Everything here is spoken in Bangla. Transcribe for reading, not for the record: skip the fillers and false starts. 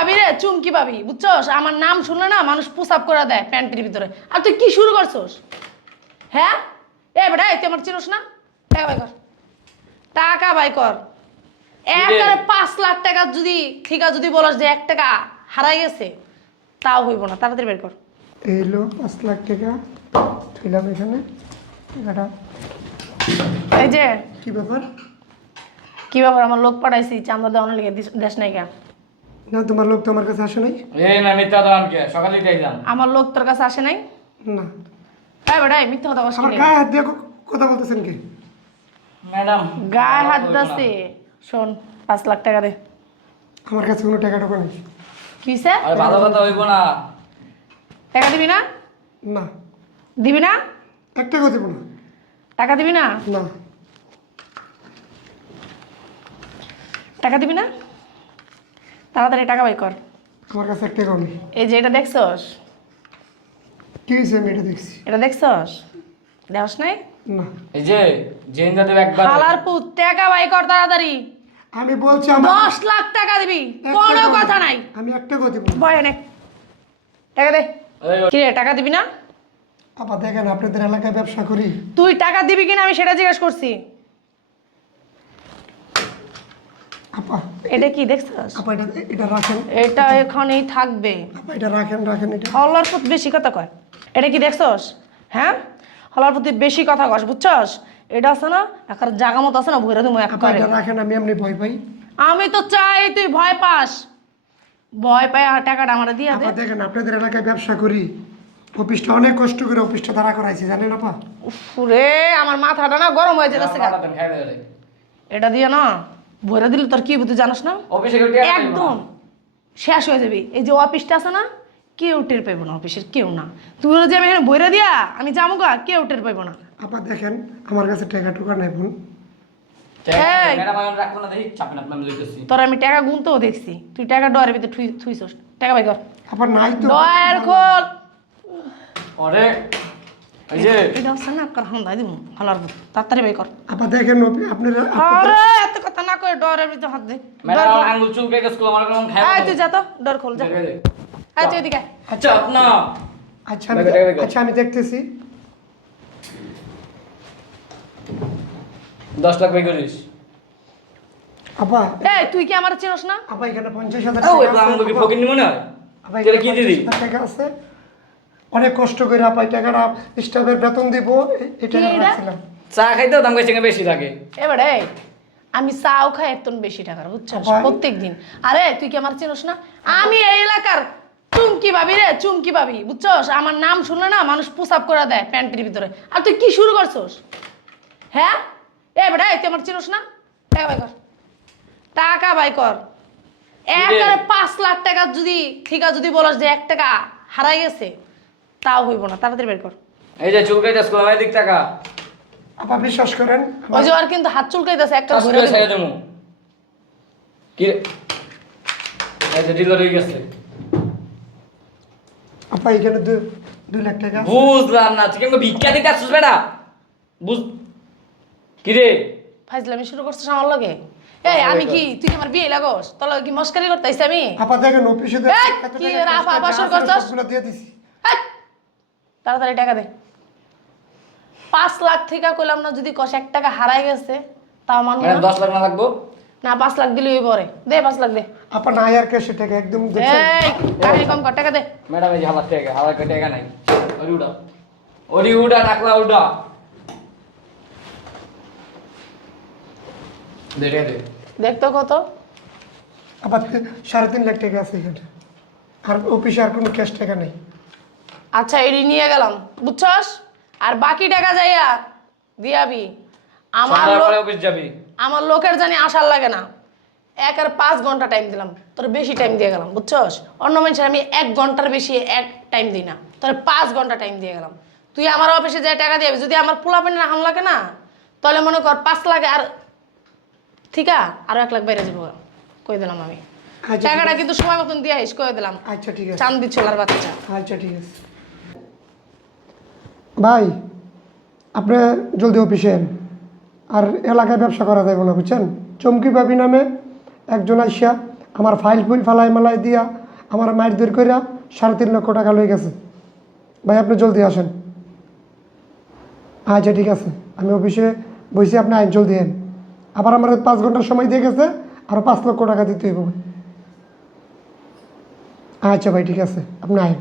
ভাবি রে, চুমকি ভাবি, বুঝছস? আমার নাম শুনলে না মানুষ প্রসাব করে দেয় প্যান্টের ভিতরে। আর তুই কি শুরু করছস? হ্যাঁ, এ বেটা, তুই আমার চিনোস না? টাকা বাই কর, টাকা বাই কর। একেবারে 5 লাখ টাকা যদি ঠিক আছে, যদি বলস যে 1 টাকা হারাই গেছে, তাও হইব না। তাড়াতাড়ি বের কর। এই লো 5 লাখ টাকা থইলাম এখানে টাকাটা। এই যে কি ব্যাপার? কি ব্যাপার? আমার লোক পাঠাইছি চান্দা দেওয়ানোর লিগে, দেশ নাই কেন? না, তোমার লোক তো আমার কাছে আসে নাই। এই না মিথ্যা দান কে সকালে যাইলাম। আমার লোক তোর কাছে আসে নাই? না, এই বেটা, মিথ্যা কথা বলছিস আমার কি? গায়ে হাত দিয়ে কথা বলতেছেন কি? ম্যাডাম গায়ে হাত দাসে। শোন, 5 লাখ টাকা দে। আমার কাছে কোনো টাকা টাকা নেই। কি হইছে? আর ভালো কথা হইব না। টাকা দিবি না? না, দিবি না? এক টাকাও দেবো না। টাকা দিবি না? না, টাকা দিবি না? তাড়াতাড়ি টাকা বাই কর। আমার কাছে এক টাকাও নেই। এই যে এটা দেখছস, কি হয়েছে? আমি এটা দেখছি। এটা দেখছস, দেওয়াস নাই? না, এই যে জেনদা দেব একবার হালার পুত, টাকা বাই কর তাড়াতাড়ি। আমি বলছি আমার 10 লাখ টাকা দিবি, এক কোনো টাকাও কথা দেব- নাই। আমি এক টাকাও দেবো না। ভয় অনেক। টাকা দে। কি রে, টাকা দিবি না? আপা দেখেন, আপনাদের এলাকায় ব্যবসা করি। তুই টাকা দিবি কিনা আমি সেটা জিজ্ঞেস করছি। আপা এটা কি দেখছস? আপা এটা এটা রাখেন। এটা এখানেই থাকবে। আপা এটা রাখেন, রাখেন এটা। হলার পুত বেশি কথা কয়। এটা কি দেখছস? হ্যাঁ, হলার প্রতি বেশি কথা কস, বুঝছস? এটা আছে না, একটা জায়গা মতো আছে না, ভৈরা তুমি এক আপা করে। এটা রাখেন, আমি এমনি ভয় পাই। আমি তো চাই তুই ভয় পাস। ভয় পাই আর টাকাটা আমার দিয়া দে। আপা দেখেন, আপনাদের এলাকায় ব্যবসা করি। অফিসটা অনেক কষ্ট করে অফিসটা দাঁড়া করাইছি, জানেন আপা? উফরে, আমার মাথাটা না গরম হয়ে যেতেছে। খাই দেবে। এটা দিয়ে না ভরে দিলে তোর কি বুঝতে জানাস না? অফিসে কেউ টিয়া একদম শেষ হয়ে যাবি। এই যে অফিসটা আছে না, কেউ টের পাইব না, অফিসের কেউ না। তুই যে আমি এখানে বইরা দিয়া আমি যাবো গা, কেউ টের পাইব না। আপা দেখেন, আমার কাছে টাকা টুকা নাই বোন। এই! ম্যাডাম আমি রাখবো না, দেখি চাপেন আপনার আমি লইতেছি। তোর আমি টাকা গুনতেও দেখছি, তুই টাকা ডয়ের ভিতরে থুইছস। টাকা বাই কর, আপা নাই তো। ডয়ের খোল। পরে এই যে এটা হচ্ছে না কার হান্দাই দিমু হালার ভূত। তাড়াতাড়ি বাই কর। আপা দেখেন, আপনারা আরে এত কথা না কই, ডয়ের ভিতরে হাত দে। ম্যাডাম আমার আঙ্গুল চুলকে গেছে, আমার কোনো খাই এই তুই যা তো, ডর খোল যা। এই তুই এদিকে আয়। আচ্ছা আপনা আচ্ছা দেখো, দেখো, দেখো। আচ্ছা আমি দেখতেছি। 10 লাখ বাই করিস। আপা এই তুই কি আমার চিনস না? আপা এখানে 50,000 ও টাকা আঙ্গুল কি আছে। ফকির নিব না? আপা তোরা এখানে কি দিদি? 50,000 টাকা আছে। অনেক কষ্ট করে আপা এই টাকাটা স্টাফের বেতন দিব, এটা কি এটা? রাখছিলাম। চা খাইতেও দাম কাছে বেশি লাগে। এবারে আমি চাও খাই এত বেশি টাকার, বুঝছস? ভাই। প্রত্যেকদিন। আরে তুই কি আমার চিনস না? আমি এই এলাকার চুমকি ভাবি রে, চুমকি ভাবি, বুঝছস? আমার নাম শুনলে না মানুষ প্রসাব করে দেয় প্যান্টের ভিতরে। আর তুই কি শুরু করছস? হ্যাঁ, এ বেটা, তুই আমার চিনস না? টাকা বাই কর, টাকা বাই কর। একেবারে 5 লাখ টাকা যদি ঠিক আছে, যদি বলস যে 1 টাকা হারাই গেছে, তাও হইব না। তাড়াতাড়ি বের কর। এই যে চুলকাইতে স্কুল আমার দিক টাকা আপা বিশ্বাস করেন, ওই যে আর কিন্তু হাত চুলকাইতেছে, একটা কাজ ধরে করে দিবি। ছেড়ে দেবো। কি রে? এই যে ডিলার হয়ে গেছে। আপা এখানে 2 লাখ টাকা আছে। বুঝলাম না, তুই কেন ভিক্ষা দিতে আসছিস বেটা? বুঝ কি রে? ফাইজলামি শুরু করছিস আমার লগে? এই আমি কি, তুই কি আমার বিয়ে লাগস? তোর লগে কি মস্কারি করতেছিস আমি? আপা দেখেন, অফিসে তো এই, এত কি টাকা রাফা খরচ বাসর আছে, করছস? সবগুলো দিয়ে দিছি। এই, তাড়াতাড়ি টাকা দে। 5 লাখ থেকে কইলাম না, যদি কষ 1 টাকা হারাই গেছে তাও মানব মানে না। 10 লাখ না লাগবো? না, 5 লাখ দিলেই পরে দে, 5 লাখ দে। আপা নাই আর ক্যাশে টাকা একদম দেখছেন। এই কাহিনী কম কর, টাকা দে। ম্যাডাম এই যে হালার টাকা নাই। ওরি উড়া টাকলা উড়া। দে দে। দেখ তো কত। আপা 3.5 লাখ টাকা আছে এখানে। আর অফিসে আর কোনো ক্যাশ টাকা নেই। আচ্ছা, এডি নিয়ে গেলাম, বুঝছস? আর বাকি টাকা যাইয়া দিয়াবি। আমার সন্ধ্যার লোক, পরে অফিস যাবি। আমার লোকের জানি আসার লাগে না। 1 আর 5 ঘন্টা টাইম দিলাম, তোর বেশি টাইম দিয়ে গেলাম, বুঝছস? অন্য মানুষের আমি 1 ঘন্টার বেশি এক টাইম দিই না, তোর 5 ঘন্টা টাইম দিয়ে গেলাম। তুই আমার অফিসে যাই টাকা দিবি, যদি আমার পোলাপেন না হাম লাগে না, তাহলে মনে কর 5 লাখ আর ঠিক আরো 1 লাখ বাইরে যাবো, কই দিলাম আমি। আচ্ছা, টাকাটা ঠিক কিন্তু সময় মতন দিয়ে আইস, কই দিলাম। আচ্ছা ঠিক আছে। চান্দি ছোলার বাচ্চা। আচ্ছা ঠিক আছে ভাই, আপনি জলদি অফিসে আন। আর এলাকায় ব্যবসা করা যাবে না, বুঝছেন? চমকি ভাবি নামে একজন আইসা আমার ফাইল ফুল ফালাই মালাই দিয়া আমার মাইর দূর কইরা 3.5 লক্ষ টাকা লয়ে গেছে। ভাই আপনি জলদি আসেন। আচ্ছা ঠিক আছে, আমি অফিসে বসে আপনি আইন জলদি আইন। আবার আমার 5 ঘন্টার সময় দিয়ে গেছে, আরও 5 লক্ষ টাকা দিতে হইব। আচ্ছা ভাই ঠিক আছে, আপনি আইন।